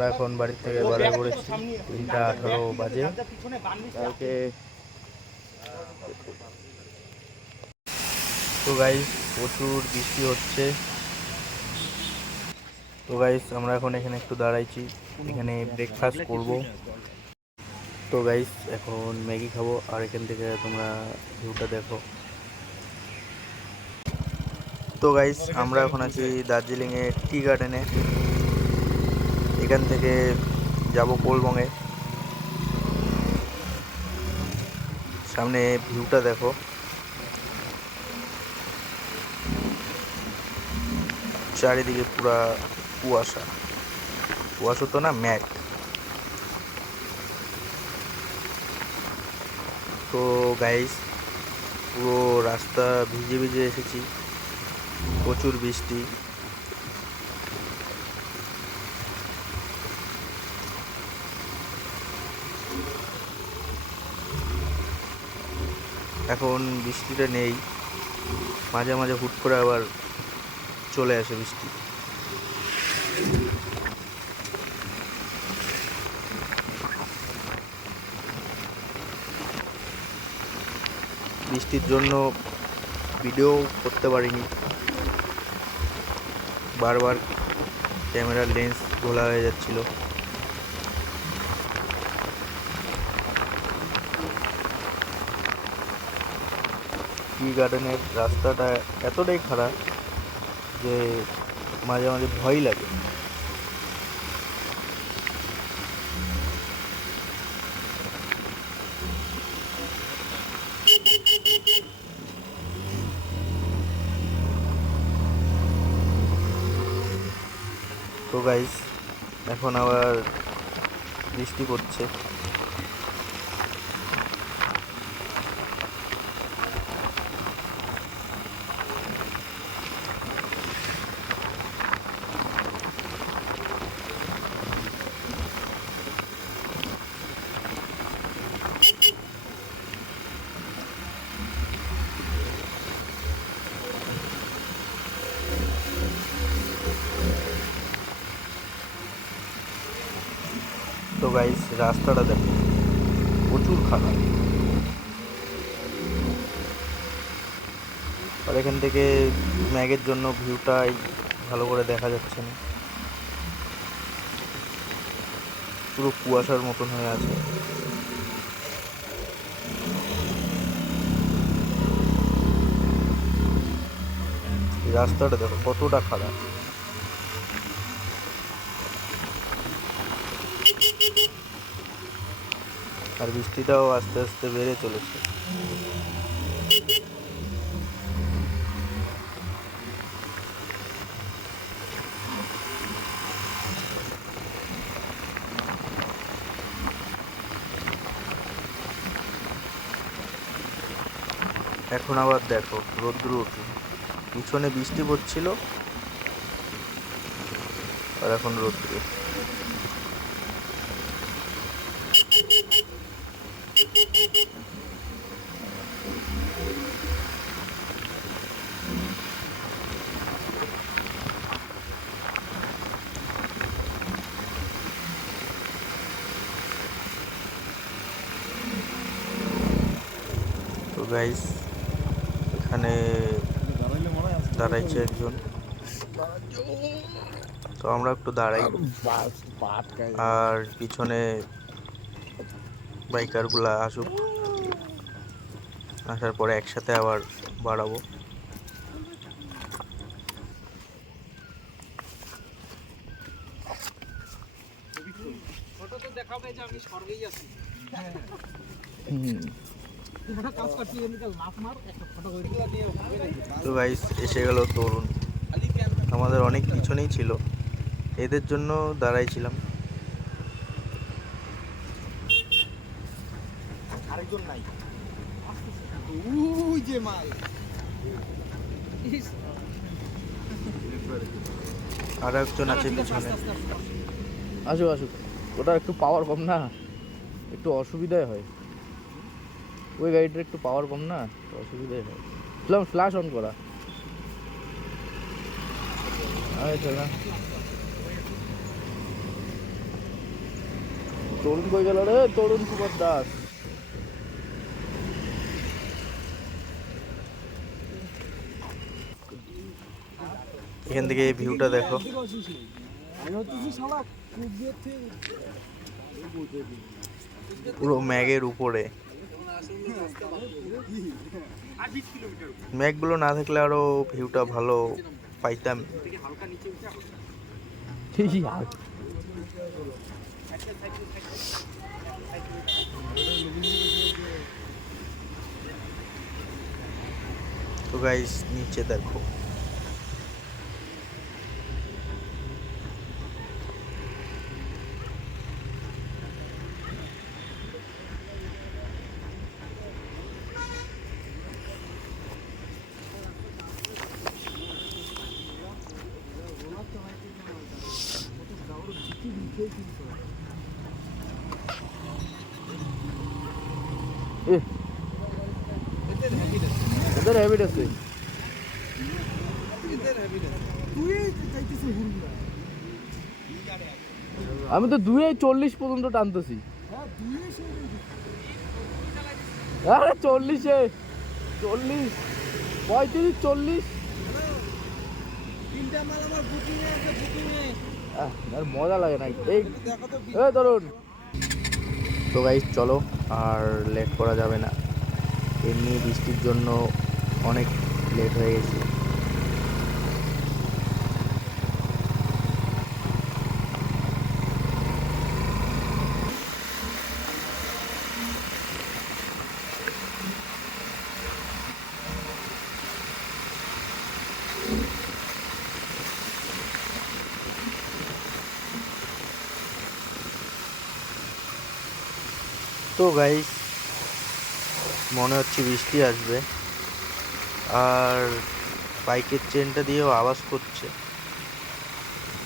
আমরা এখন বাড়ির থেকে বেরিয়ে পড়েছি, 3:18 বাজে। কালকে তো গাইস প্রচুর বৃষ্টি হচ্ছে। তো গাইস আমরা এখন এখানে একটু দাঁড়াইছি, এখানে ব্রেকফাস্ট করব। তো গাইস এখন ম্যাগি খাবো, আর এখান থেকে তোমরা ভিউটা দেখো। তো গাইস আমরা এখন আছি দার্জিলিংয়ে টি গার্ডেনে। এখান থেকে যাব কোলবঙ্গে। সামনে ভিউটা দেখো, চারিদিকে পুরা কুয়াশা, কুয়াশা তো না, ম্যাগ। তো গাইস পুরো রাস্তা ভিজে ভিজে এসেছি, প্রচুর বৃষ্টি। এখন বৃষ্টিটা নেই, মাঝে মাঝে হুট করে আবার চলে আসে বৃষ্টি। বৃষ্টির জন্য ভিডিও করতে পারিনি, বারবার ক্যামেরার লেন্স ঘোলা হয়ে যাচ্ছিল। টি গার্ডেনের রাস্তাটা এতটাই খারাপ যে মাঝে মাঝে ভয় লাগে। তো গাইস এখন আবার বৃষ্টি পড়ছে। তো গাইস রাস্তাটা দেখো, প্রচুর খারাপ। আর এখান থেকে ম্যাগের জন্য ভিউটাই ভালো করে দেখা যাচ্ছে না, পুরো কুয়াশার মতন হয়ে আছে। রাস্তাটা দেখো কতটা খারাপ। আর বৃষ্টিটাও আস্তে আস্তে বেড়ে চলেছে। এখন আবার দেখো রোদ্দুর উঠল, পিছনে বৃষ্টি পড়ছিল আর এখন রোদ্দুর। তো গাইস এখানে দাঁড়াইছে একজন, তো আমরা একটু দাঁড়াই, আর পিছনে বাইকারগুলা আসুক, আসার পরে একসাথে আবার বাড়াবো। তো গাইস এসে গেল তরুণ, আমাদের অনেক পিছনেই ছিল, এদের জন্য দাঁড়াইছিলাম। আরেকজন নাই, ওই যে মাল আর একজন আছে পিছনে। আসুক আসুক, ওটা একটু পাওয়ার কম না, একটু অসুবিধাই হয়। ওই গাড়িটার একটু পাওয়ার কম না, তো অসুবিধাই হয়। ফ্ল্যাশ অন করা চলা। তরুণ কই গেল রে? তরুণ কুমার দাস। এখান থেকে এই ভিউটা দেখো, পুরো ম্যাগের উপরে। ম্যাগগুলো না থাকলে আরো ভিউটা ভালো পাইতাম। তো গাইস নিচে দেখো, এদের হ্যাবিট আছে। আমি তো 2:40 পর্যন্ত টানতেছি। আরে 40-এ 40 35 40। আর মজা লাগে না এই ধরুন। তো গাইস চলো, আর লেট করা যাবে না, এমনি বৃষ্টির জন্য অনেক লেট হয়ে গেছে। তো গাইস মনে হচ্ছে বৃষ্টি আসবে, আর বাইকের চেনটা দিয়েও আওয়াজ করছে,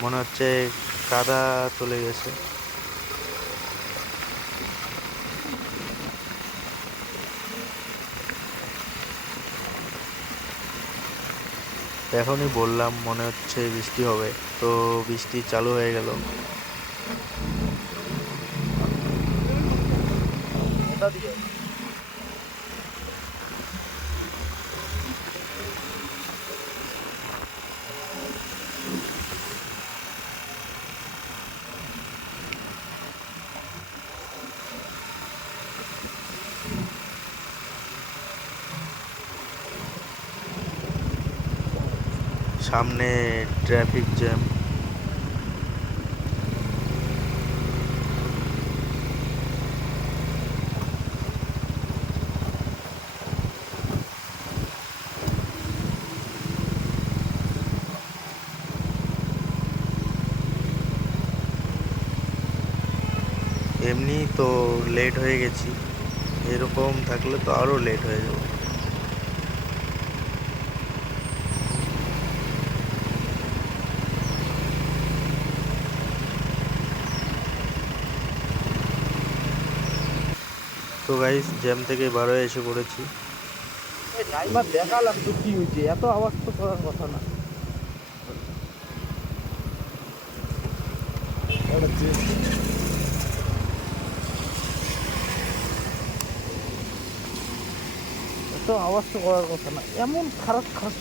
মনে হচ্ছে কাদা চলে গেছে। এখনই বললাম মনে হচ্ছে বৃষ্টি হবে, তো বৃষ্টি চালু হয়ে গেল। সামনে ট্রাফিক জ্যাম। এমনি তো লেট হয়ে গেছি, এরকম থাকলে তো আরো লেট হয়ে যাবে। তো গাইস জ্যাম থেকে বার হয়ে এসে পড়েছি। ড্রাইভার দেখালাম তো কি হয়েছে, এত আওয়াজ তো করার কথা না। এত আওয়াজ তো করার কথা না, এমন খারাপ খারাপ।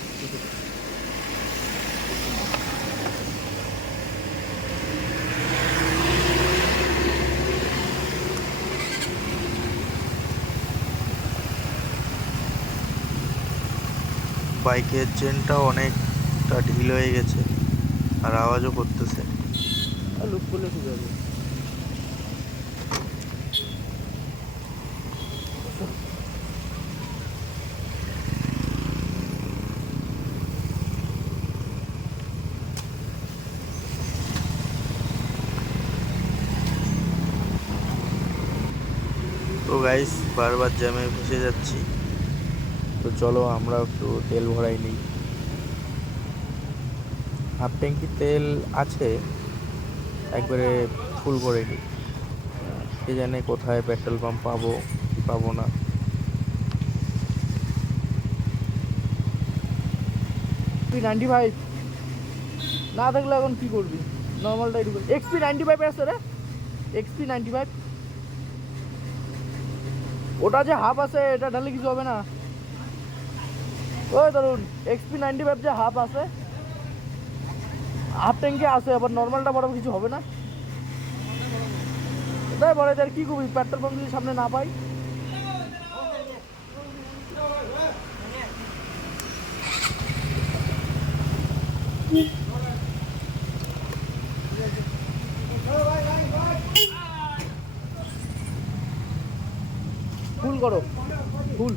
বাইকের চেনটা অনেকটা ঢিল হয়ে গেছে আর আওয়াজও করতেছে। লুক করলে ঠিক হবে। তো গাইস বারবার জ্যামে ফেসে যাচ্ছি, তো চলো আমরা একটু তেল ভরাই নিই। হাফ ট্যাঙ্কি তেল আছে, একবারে ফুল করে নিই। কে জানে কোথায় পেট্রোল পাম্প পাবো কি পাবো না। XP95 না থাকলে এখন কি করবি, নর্মালটাই ঢুকবে। XP95 আছে রে, XP95 ওটা যে হাফ আছে এটা ঢালে কিছু হবে না। ওই ধরুন XP95 যে হাফ আছে, হাফ ট্যাঙ্কে আছে, আবার নর্মালটা বরাবর কিছু হবে না। তাই বলে তার কি করবি, পেট্রোল পাম্প যদি সামনে না পাই। ফুল করো, ফুল।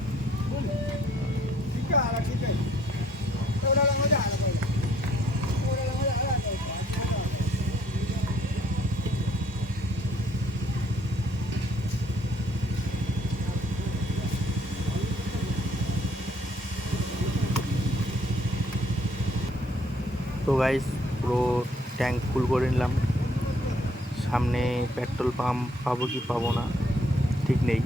তো গাইস পুরো ট্যাঙ্ক ফুল করে নিলাম। সামনে পেট্রোল পাম্প পাবো কি পাবো না ঠিক নেই,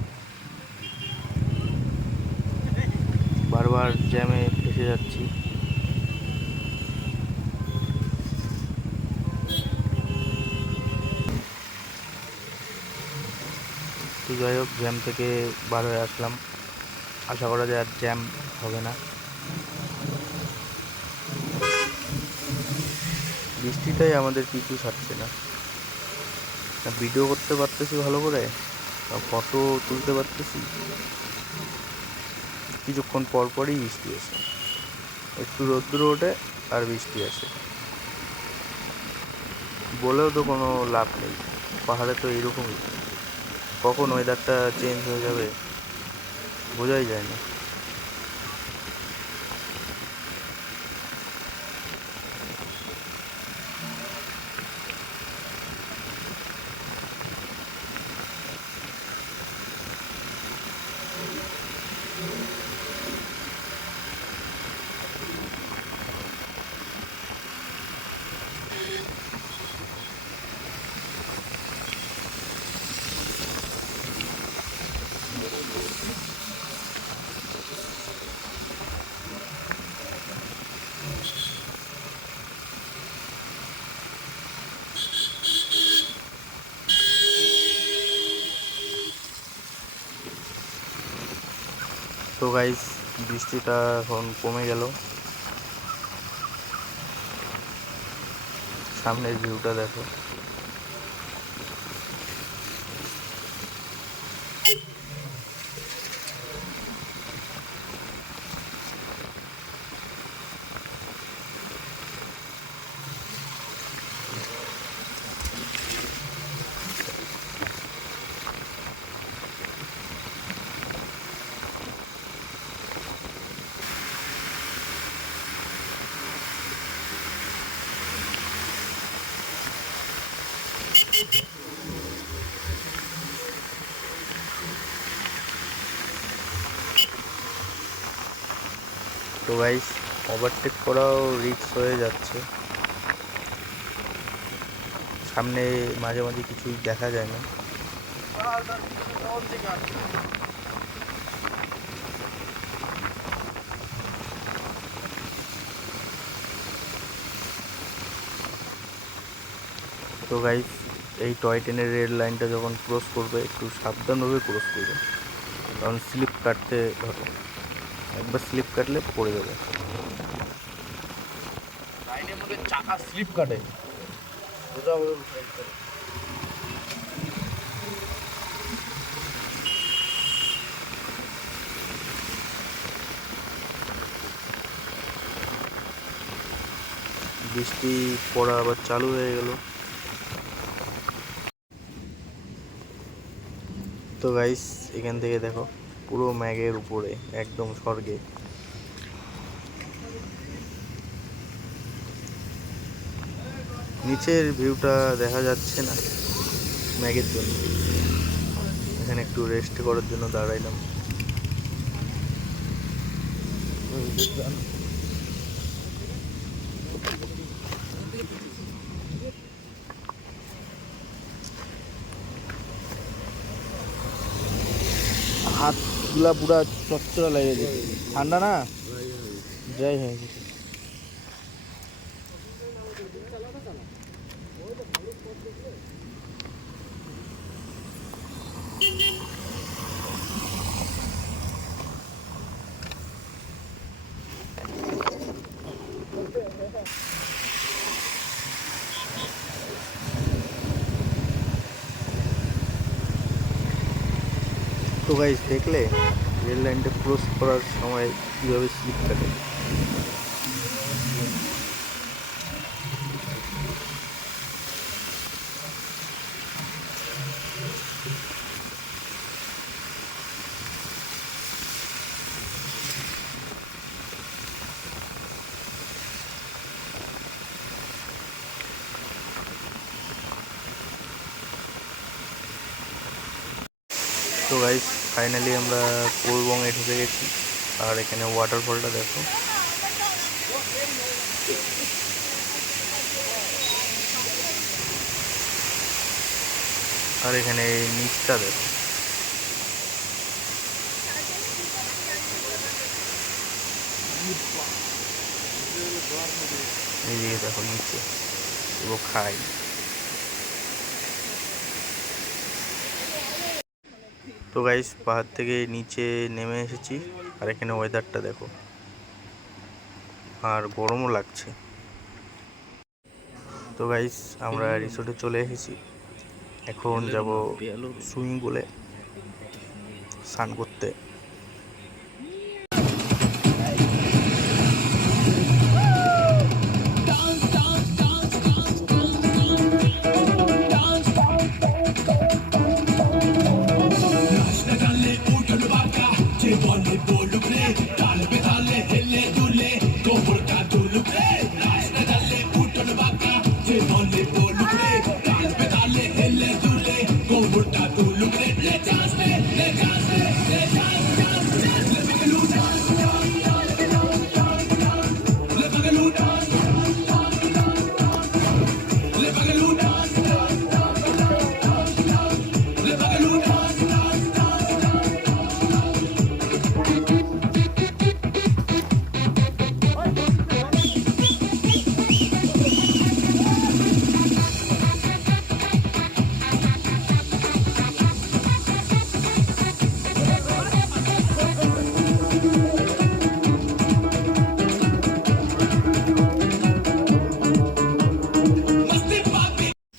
বারবার জ্যামে ফেসে যাচ্ছি। তো যাই হোক, জ্যাম থেকে বার হয়ে আসলাম, আশা করা যায় আর জ্যাম হবে না। বৃষ্টিটাই আমাদের পিছু ছাড়ছে না। ভিডিও করতে পারতেছি ভালো করে, ফটো তুলতে পারতেছি, কিছুক্ষণ পর পরই বৃষ্টি আসে, একটু রৌদ্র ওঠে আর বৃষ্টি আসে, বলেও তো কোনো লাভ নেই। পাহাড়ে তো এরকমই, কখন ওয়েদারটা চেঞ্জ হয়ে যাবে বোঝাই যায় না। তো গাইস বৃষ্টিটা এখন কমে গেল, সামনের ভিউটা দেখো। তো গাইস ওভারটেক করাও রিস্ক হয়ে যাচ্ছে, সামনে মাঝে মাঝে কিছুই দেখা যায় না। তো গাইস এই টয় ট্রেনের রেড লাইনটা যখন ক্রস করবে একটু সাবধানভাবে ক্রস করবে, কারণ স্লিপ কাটতে ধরো, একবার স্লিপ কাটলে পড়ে যাবে। লাইনের মধ্যে চাকা স্লিপ কাটে, বৃষ্টি পড়া আবার চালু হয়ে গেল। তো গাইস এখান থেকে দেখো পুরো ম্যাগের উপরে একদম স্বর্গে। নিচের ভিউটা দেখা যাচ্ছে না ম্যাগের জন্য, এখানে একটু রেস্ট করার জন্য দাঁড়াইলাম। হাতগুলা পুরা চচ্চড়া লেগে যায়, ঠান্ডা না যাই হয়। তো গাইস দেখলে রেল লাইনটা ক্রস করার সময় কীভাবে স্লিপ কাটে। তো গাইস ফাইনালি আমরা কোলবঙ্গে ঢুকে গেছি। আর এখানে ওয়াটারফলটা দেখো। আর এখানে নিচটা দেখো। এইদিকে দেখো নিচে পুরো খাই। তো গাইস পাহাড় থেকে নিচে নেমে এসেছি। আর এখানে ওয়েদারটা দেখো, আর গরমও লাগছে। তো গাইস আমরা রিসোর্টে চলে এসেছি। এখন যাব সুইমিং পুলে স্নান করতে।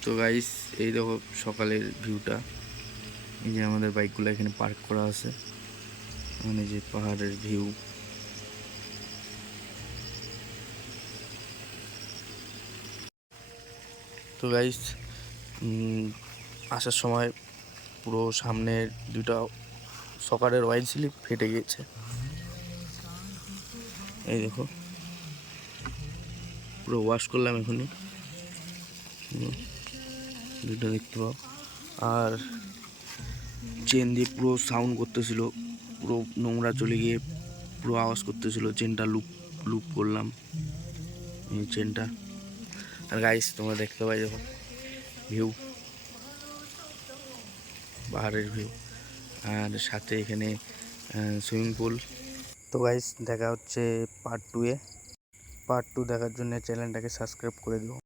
তো গাইস এই দেখো সকালের ভিউটা। এই যে আমাদের বাইকগুলো এখানে পার্ক করা আছে, মানে যে পাহাড়ের ভিউ। তো গাইস আসার সময় পুরো সামনের দুটা সকারের ওয়াইন স্লিপ ফেটে গিয়েছে। এই দেখো পুরো ওয়াশ করলাম এখনই, দুটো দেখতে পাও। আর চেন দিয়ে পুরো সাউন্ড করতেছিল, পুরো নোংরা চলে গিয়ে পুরো আওয়াজ করতেছিল। চেনটা লুপ লুপ করলাম এই চেনটা। আর গাইস তোমরা দেখতে পাই যখন ভিউ, পাহাড়ের ভিউ, আর সাথে এখানে সুইমিং পুল। তো গাইস দেখা হচ্ছে পার্ট 2-এ। পার্ট 2 দেখার জন্য চ্যানেলটাকে সাবস্ক্রাইব করে দিও।